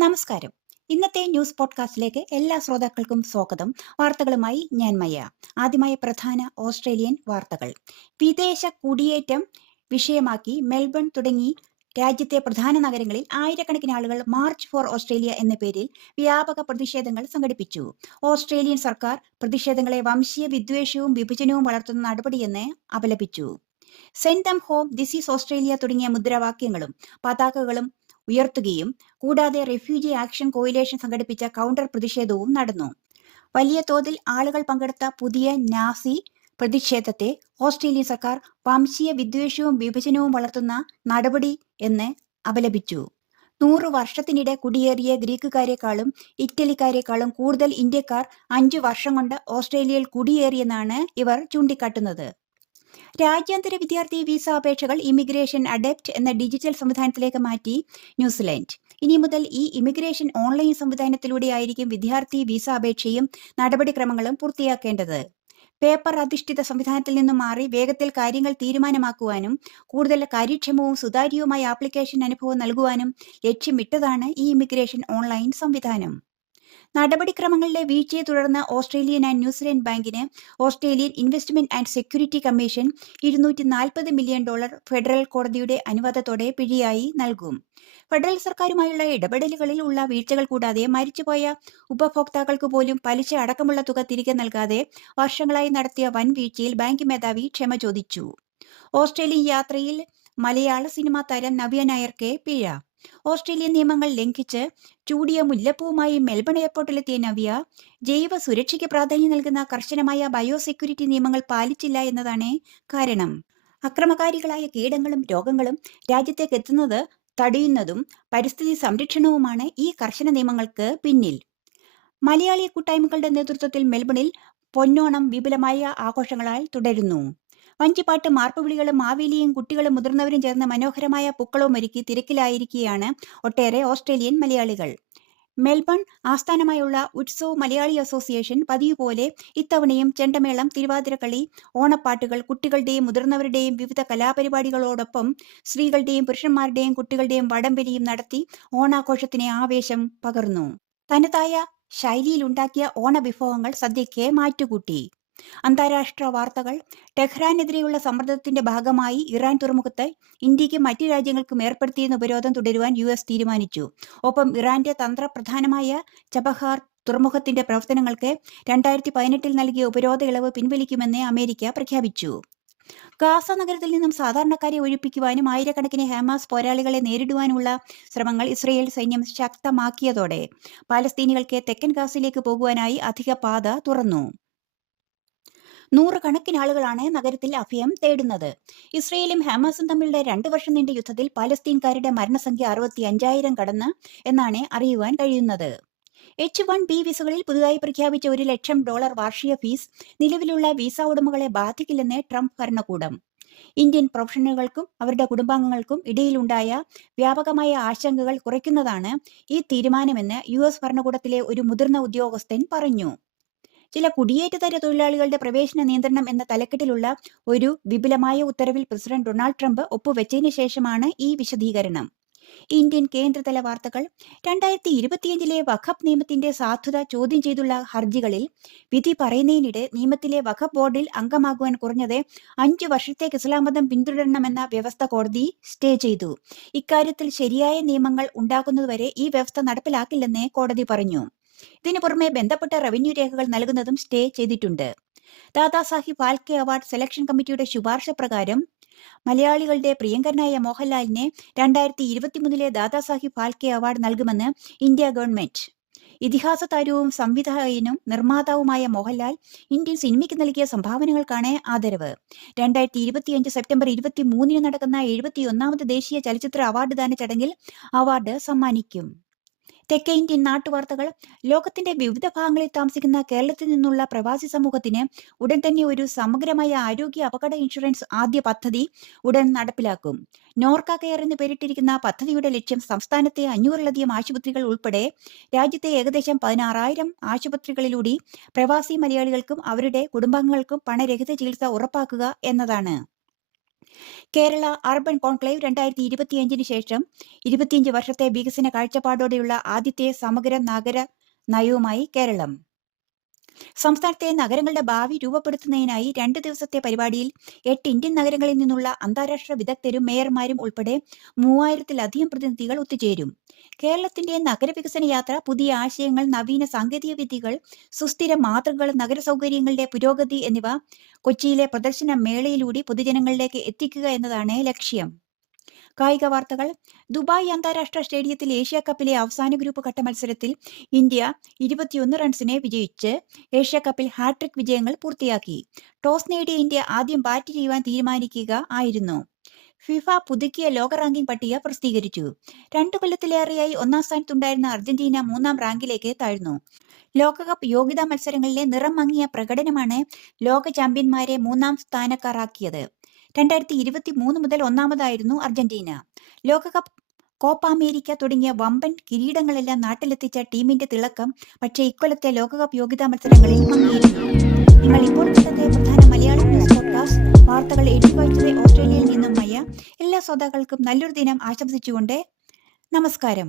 നമസ്കാരം. ഇന്നത്തെ ന്യൂസ് പോഡ്കാസ്റ്റിലേക്ക് എല്ലാ ശ്രോതാക്കൾക്കും സ്വാഗതം. വാർത്തകളുമായി ഞാൻ മയ്യ. ആദ്യമായി പ്രധാന ഓസ്ട്രേലിയൻ വാർത്തകൾ. വിദേശ കുടിയേറ്റം വിഷയമാക്കി മെൽബൺ തുടങ്ങി രാജ്യത്തെ പ്രധാന നഗരങ്ങളിൽ ആയിരക്കണക്കിന് ആളുകൾ മാർച്ച് ഫോർ ഓസ്ട്രേലിയ എന്ന പേരിൽ വ്യാപക പ്രതിഷേധങ്ങൾ സംഘടിപ്പിച്ചു. ഓസ്ട്രേലിയൻ സർക്കാർ പ്രതിഷേധങ്ങളെ വംശീയ വിദ്വേഷവും വിഭജനവും വളർത്തുന്ന നടപടിയെന്ന് അപലപിച്ചു. Send dum home, this is Australia തുടങ്ങിയ മുദ്രാവാക്യങ്ങളും പതാകകളും ഉയർത്തുകയും കൂടാതെ റെഫ്യൂജി ആക്ഷൻ കോയിലേഷൻ സംഘടിപ്പിച്ച കൗണ്ടർ പ്രതിഷേധവും നടന്നു. വലിയ തോതിൽ ആളുകൾ പങ്കെടുത്ത പുതിയ നാസി പ്രതിഷേധത്തെ ഓസ്ട്രേലിയൻ സർക്കാർ വംശീയ വിദ്വേഷവും വിഭജനവും വളർത്തുന്ന നടപടി എന്ന് അപലപിച്ചു. 100 വർഷത്തിനിടെ കുടിയേറിയ ഗ്രീക്കുകാരെക്കാളും ഇറ്റലിക്കാരെക്കാളും കൂടുതൽ ഇന്ത്യക്കാർ 5 വർഷം കൊണ്ട് ഓസ്ട്രേലിയയിൽ കുടിയേറിയെന്നാണ് ഇവർ ചൂണ്ടിക്കാട്ടുന്നത്. രാജ്യാന്തര വിദ്യാർത്ഥി വിസ അപേക്ഷകൾ ഇമിഗ്രേഷൻ അഡെപ്റ്റ് എന്ന ഡിജിറ്റൽ സംവിധാനത്തിലേക്ക് മാറ്റി ന്യൂസിലൻഡ്. ഇനി മുതൽ ഈ ഇമിഗ്രേഷൻ ഓൺലൈൻ സംവിധാനത്തിലൂടെ ആയിരിക്കും വിദ്യാർത്ഥി വിസ അപേക്ഷയും നടപടിക്രമങ്ങളും പൂർത്തിയാക്കേണ്ടത്. പേപ്പർ അധിഷ്ഠിത സംവിധാനത്തിൽ നിന്നും മാറി വേഗത്തിൽ കാര്യങ്ങൾ തീരുമാനമാക്കുവാനും കൂടുതൽ കാര്യക്ഷമവും സുതാര്യവുമായ ആപ്ലിക്കേഷൻ അനുഭവം നൽകുവാനും ലക്ഷ്യമിട്ടതാണ് ഈ ഇമിഗ്രേഷൻ ഓൺലൈൻ സംവിധാനം. നടപടിക്രമങ്ങളിലെ വീഴ്ചയെ തുടർന്ന് ഓസ്ട്രേലിയൻ ആൻഡ് ന്യൂസിലൻഡ് ബാങ്കിന് Australian investment and security commission $240 million federal കോടതിയുടെ അനുവാദത്തോടെ പിഴയായി നൽകും. ഫെഡറൽ സർക്കാരുമായുള്ള ഇടപെടലുകളിൽ ഉള്ള വീഴ്ചകൾ കൂടാതെ മരിച്ചുപോയ ഉപഭോക്താക്കൾക്ക് പോലും പലിശ അടക്കമുള്ള തുക തിരികെ നൽകാതെ വർഷങ്ങളായി നടത്തിയ വൻ വീഴ്ചയിൽ ബാങ്ക് മേധാവി ക്ഷമ ചോദിച്ചു. ഓസ്ട്രേലിയൻ യാത്രയിൽ മലയാള സിനിമാ താരം നവ്യ നായർക്ക് പിഴ. ഓസ്ട്രേലിയൻ നിയമങ്ങൾ ലംഘിച്ച് ചൂടിയ മുല്ലപ്പൂവുമായി മെൽബൺ എയർപോർട്ടിലെത്തിയ നവ്യ ജൈവ സുരക്ഷയ്ക്ക് പ്രാധാന്യം നൽകുന്ന കർശനമായ ബയോസെക്യൂരിറ്റി നിയമങ്ങൾ പാലിച്ചില്ല എന്നതാണ് കാരണം. അക്രമകാരികളായ കീടങ്ങളും രോഗങ്ങളും രാജ്യത്തേക്ക് എത്തുന്നത് തടയുന്നതും പരിസ്ഥിതി സംരക്ഷണവുമാണ് ഈ കർശന നിയമങ്ങൾക്ക് പിന്നിൽ. മലയാളി കൂട്ടായ്മകളുടെ നേതൃത്വത്തിൽ മെൽബണിൽ പൊന്നോണം വിപുലമായ ആഘോഷങ്ങളാൽ തുടരുന്നു. വഞ്ചിപ്പാട്ട്, മാർപ്പുവിളികളും മാവേലിയും കുട്ടികളും മുതിർന്നവരും ചേർന്ന് മനോഹരമായ പൂക്കളവും ഒരുക്കി തിരക്കിലായിരിക്കുകയാണ് ഒട്ടേറെ ഓസ്ട്രേലിയൻ മലയാളികൾ. മെൽബൺ ആസ്ഥാനമായുള്ള ഉത്സവ് മലയാളി അസോസിയേഷൻ പതിവ് പോലെ ഇത്തവണയും ചെണ്ടമേളം, തിരുവാതിരക്കളി, ഓണപ്പാട്ടുകൾ, കുട്ടികളുടെയും മുതിർന്നവരുടെയും വിവിധ കലാപരിപാടികളോടൊപ്പം സ്ത്രീകളുടെയും പുരുഷന്മാരുടെയും കുട്ടികളുടെയും വടംവലിയും നടത്തി ഓണാഘോഷത്തിന് ആവേശം പകർന്നു. തനതായ ശൈലിയിലുണ്ടാക്കിയ ഓണവിഭവങ്ങൾ സദ്യയ്ക്ക് മാറ്റുകൂട്ടി. അന്താരാഷ്ട്ര വാർത്തകൾ. ടെഹ്റാനെതിരെയുള്ള സമ്മർദ്ദത്തിന്റെ ഭാഗമായി ഇറാൻ തുറമുഖത്ത് ഇന്ത്യക്കും മറ്റ് രാജ്യങ്ങൾക്കും ഏർപ്പെടുത്തിയിരുന്ന ഉപരോധം തുടരുവാൻ US തീരുമാനിച്ചു. ഒപ്പം ഇറാന്റെ തന്ത്രപ്രധാനമായ ചബഹാർ തുറമുഖത്തിന്റെ പ്രവർത്തനങ്ങൾക്ക് 2018 നൽകിയ ഉപരോധ ഇളവ് പിൻവലിക്കുമെന്ന് അമേരിക്ക പ്രഖ്യാപിച്ചു. ഗാസ നഗരത്തിൽ നിന്നും സാധാരണക്കാരെ ഒഴിപ്പിക്കുവാനും ആയിരക്കണക്കിന് ഹമാസ് പോരാളികളെ നേരിടുവാനുമുള്ള ശ്രമങ്ങൾ ഇസ്രയേൽ സൈന്യം ശക്തമാക്കിയതോടെ പാലസ്തീനികൾക്ക് തെക്കൻ ഗാസയിലേക്ക് പോകുവാനായി അധിക പാത തുറന്നു. 100 കണക്കിന് ആളുകളാണ് നഗരത്തിൽ അഭയം തേടുന്നത്. ഇസ്രയേലും ഹമാസും തമ്മിലുള്ള 2 വർഷം നീണ്ട യുദ്ധത്തിൽ പാലസ്തീൻകാരുടെ മരണസംഖ്യ 65,000 കടന്ന് എന്നാണ് അറിയുവാൻ കഴിയുന്നത്. H-1B വിസകളിൽ പുതുതായി പ്രഖ്യാപിച്ച $1 ലക്ഷം വാർഷിക ഫീസ് നിലവിലുള്ള വിസ ഉടമകളെ ബാധിക്കില്ലെന്ന് ട്രംപ് ഭരണകൂടം. ഇന്ത്യൻ പ്രൊഫഷണലുകൾക്കും അവരുടെ കുടുംബാംഗങ്ങൾക്കും ഇടയിലുണ്ടായ വ്യാപകമായ ആശങ്കകൾ കുറയ്ക്കുന്നതാണ് ഈ തീരുമാനമെന്ന് US ഭരണകൂടത്തിലെ ഒരു മുതിർന്ന ഉദ്യോഗസ്ഥൻ പറഞ്ഞു. ചില കുടിയേറ്റതര തൊഴിലാളികളുടെ പ്രവേശന നിയന്ത്രണം എന്ന തലക്കെട്ടിലുള്ള ഒരു വിപുലമായ ഉത്തരവിൽ പ്രസിഡന്റ് ഡൊണാൾഡ് ട്രംപ് ഒപ്പുവെച്ചതിന് ശേഷമാണ് ഈ വിശദീകരണം. ഇന്ത്യൻ കേന്ദ്രതല വാർത്തകൾ. 2025 വഖഫ് നിയമത്തിന്റെ സാധുത ചോദ്യം ചെയ്തുള്ള ഹർജികളിൽ വിധി പറയുന്നതിനിടെ നിയമത്തിലെ വഖഫ് ബോർഡിൽ അംഗമാകുവാൻ കുറഞ്ഞത് 5 വർഷത്തേക്ക് ഇസ്ലാം മതം പിന്തുടരണമെന്ന വ്യവസ്ഥ കോടതി സ്റ്റേ ചെയ്തു. ഇക്കാര്യത്തിൽ ശരിയായ നിയമങ്ങൾ ഉണ്ടാകുന്നതുവരെ ഈ വ്യവസ്ഥ നടപ്പിലാക്കില്ലെന്ന് കോടതി പറഞ്ഞു. ഇതിനു പുറമെ ബന്ധപ്പെട്ട റവന്യൂ രേഖകൾ നൽകുന്നതും സ്റ്റേ ചെയ്തിട്ടുണ്ട്. ദാദാസാഹിബ് ഫാൽക്കെ അവാർഡ് സെലക്ഷൻ കമ്മിറ്റിയുടെ ശുപാർശ പ്രകാരം മലയാളികളുടെ പ്രിയങ്കരനായ മോഹൻലാലിന് 2023 ദാദാസാഹിബ് ഫാൽക്കെ അവാർഡ് നൽകുമെന്ന് ഇന്ത്യ ഗവൺമെന്റ്. ഇതിഹാസ താരവും സംവിധായകനും നിർമ്മാതാവുമായ മോഹൻലാൽ ഇന്ത്യൻ സിനിമയ്ക്ക് നൽകിയ സംഭാവനകൾക്കാണ് ആദരവ്. 2025 സെപ്റ്റംബർ 23 നടക്കുന്ന 71ാമത് ദേശീയ ചലച്ചിത്ര അവാർഡ് ദാന ചടങ്ങിൽ അവാർഡ് സമ്മാനിക്കും. തെക്കേ ഇന്ത്യൻ നാട്ടുവാർത്തകൾ. ലോകത്തിന്റെ വിവിധ ഭാഗങ്ങളിൽ താമസിക്കുന്ന കേരളത്തിൽ നിന്നുള്ള പ്രവാസി സമൂഹത്തിന് ഉടൻ തന്നെ ഒരു സമഗ്രമായ ആരോഗ്യ അപകട ഇൻഷുറൻസ് ആദ്യ പദ്ധതി ഉടൻ നടപ്പിലാക്കും. നോർക്ക കെയർ എന്ന് പേരിട്ടിരിക്കുന്ന പദ്ധതിയുടെ ലക്ഷ്യം സംസ്ഥാനത്തെ 500-ലധികം ആശുപത്രികൾ ഉൾപ്പെടെ രാജ്യത്തെ ഏകദേശം 16,000 ആശുപത്രികളിലൂടെ പ്രവാസി മലയാളികൾക്കും അവരുടെ കുടുംബാംഗങ്ങൾക്കും പണരഹിത ചികിത്സ ഉറപ്പാക്കുക എന്നതാണ്. കേരള അർബൻ കോൺക്ലേവ് 2025 ശേഷം 25 വർഷത്തെ വികസന കാഴ്ചപ്പാടോടെയുള്ള ആദ്യത്തെ സമഗ്ര നഗര നയവുമായി കേരളം. സംസ്ഥാനത്തെ നഗരങ്ങളുടെ ഭാവി രൂപപ്പെടുത്തുന്നതിനായി 2 ദിവസത്തെ പരിപാടിയിൽ 8 ഇന്ത്യൻ നഗരങ്ങളിൽ നിന്നുള്ള അന്താരാഷ്ട്ര വിദഗ്ധരും മേയർമാരും ഉൾപ്പെടെ 3000-ലധികം പ്രതിനിധികൾ ഒത്തുചേരും. കേരളത്തിന്റെ നഗരവികസന യാത്ര പുതിയ ആശയങ്ങൾ, നവീന സാങ്കേതിക വിദ്യകൾ, സുസ്ഥിര മാതൃകകൾ, നഗരസൗകര്യങ്ങളുടെ പുരോഗതി എന്നിവ കൊച്ചിയിലെ പ്രദർശന മേളയിലൂടെ പൊതുജനങ്ങളിലേക്ക് എത്തിക്കുക എന്നതാണ് ലക്ഷ്യം. കായിക വാർത്തകൾ. ദുബായ് അന്താരാഷ്ട്ര സ്റ്റേഡിയത്തിൽ ഏഷ്യാകപ്പിലെ അവസാന ഗ്രൂപ്പ് ഘട്ട മത്സരത്തിൽ ഇന്ത്യ 21 റൺസിനെ വിജയിച്ച് ഏഷ്യാകപ്പിൽ ഹാട്രിക് വിജയങ്ങൾ പൂർത്തിയാക്കി. ടോസ് നേടിയ ഇന്ത്യ ആദ്യം ബാറ്റ് ചെയ്യുവാൻ തീരുമാനിക്കുക ആയിരുന്നു. ഫിഫ പുതുക്കിയ ലോക റാങ്കിംഗ് പട്ടിക പ്രസിദ്ധീകരിച്ചു. 2 കൊല്ലത്തിലേറെയായി ഒന്നാം സ്ഥാനത്തുണ്ടായിരുന്ന അർജന്റീന 3-ാം റാങ്കിലേക്ക് താഴ്ന്നു. ലോകകപ്പ് യോഗ്യതാ മത്സരങ്ങളിലെ നിറം മങ്ങിയ പ്രകടനമാണ് ലോക ചാമ്പ്യന്മാരെ 3-ാം സ്ഥാനക്കാരാക്കിയത്. 2023 മുതൽ ഒന്നാമതായിരുന്നു അർജന്റീന. ലോകകപ്പ്, കോപ്പ അമേരിക്ക തുടങ്ങിയ വമ്പൻ കിരീടങ്ങളെല്ലാം നാട്ടിലെത്തിച്ച ടീമിന്റെ തിളക്കം പക്ഷേ ഇക്കൊല്ലത്തെ ലോകകപ്പ് യോഗ്യതാ മത്സരങ്ങളിൽ മങ്ങിയിരുന്നു. നിങ്ങൾ ഇപ്പോൾ കണ്ടത് പ്രധാന മലയാളം ന്യൂസ് പോഡ്കാസ്റ്റ്. വാർത്തകൾ എഴുതി വായിച്ചത് ഓസ്ട്രേലിയയിൽ നിന്നും മയ്യ. എല്ലാ ശ്രോതാക്കൾക്കും നല്ലൊരു ദിനം ആശംസിച്ചുകൊണ്ട് നമസ്കാരം.